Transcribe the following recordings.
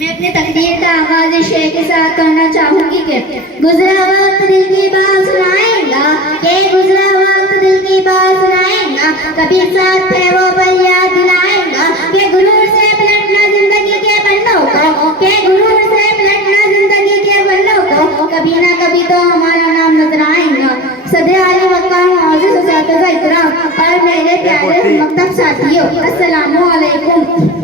मैं अपने तकदीर का आगाज शेर के साथ करना चाहूंगी कि गुजरा वक्त दिल की बात सुनाएगा, के गुजरा वक्त दिल की बात सुनाएगा, कभी साथ थे वो पल याद दिलाएगा, के गुरूर से पलटना जिंदगी के पन्नों को, के गुरूर से पलटना जिंदगी के पन्नों को, कभी ना कभी तो हमारा नाम नजर आएगा। सदे आले मक्का मौजूद उस्ताद इकराम और मेरे प्यारे मकतब साथियों, अस्सलामु अलैकुम।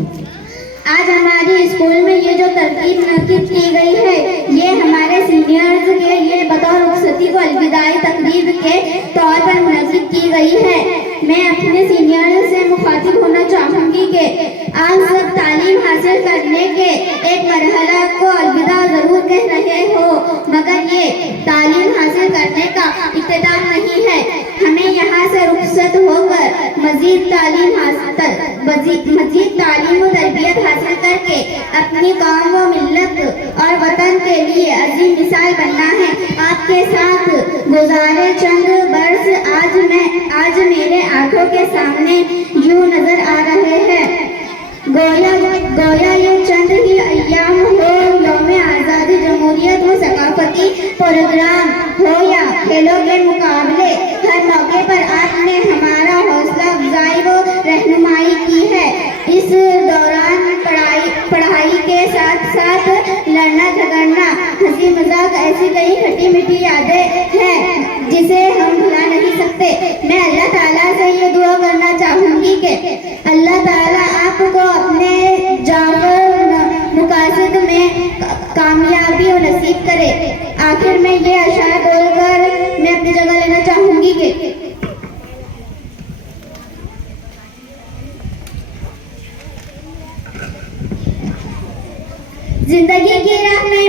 आज हमारी स्कूल में ये जो तरकीब मुनक्किद की गई है, ये हमारे सीनियर्स के लिए बतौर रुखसती को अलविदाई तकरीब के तौर पर मुनक्किद की गई है। मैं अपने सीनियर्स से मुखातिब होना चाहूँगी कि आप सब तालीम हासिल करने के एक मरहला को अलविदा ज़रूर कह रहे हो, मगर ये तालीम हासिल करने का इख्तिताम नहीं है। हमें यहाँ से रुखसत होकर मज़ीद तालीम व तरबियत हासिल करके अपनी कौम व मिल्लत और वतन के लिए अजीम मिसाल बनना है। आपके साथ गुजारे चंद बरस आज मेरे आंखों के सामने यूं नजर आ रहे हैं, गोया ये चंद ही अय्याम हो, यौम आज़ादी, जमहूरियत व सकाफती प्रोग्राम हो या खेलों के मुकाबले, हर मौके पर आपने हमारा हौसला अफजाई व रहनुमाई की है। इस दौरान पढ़ाई के साथ साथ लड़ना झगड़ना, हंसी मजाक, ऐसी कई खट्टी मीठी यादें हैं जिसे हम भुला नहीं सकते। मैं अल्लाह ताला से ये दुआ करना चाहूँगी कि अल्लाह ताला आपको अपने जावर मुकासद में कामयाबी और नसीब करे। आखिर में ये अशार बोलकर मैं अपनी जगह लेना चाहूँगी कि जिंदगी की राह में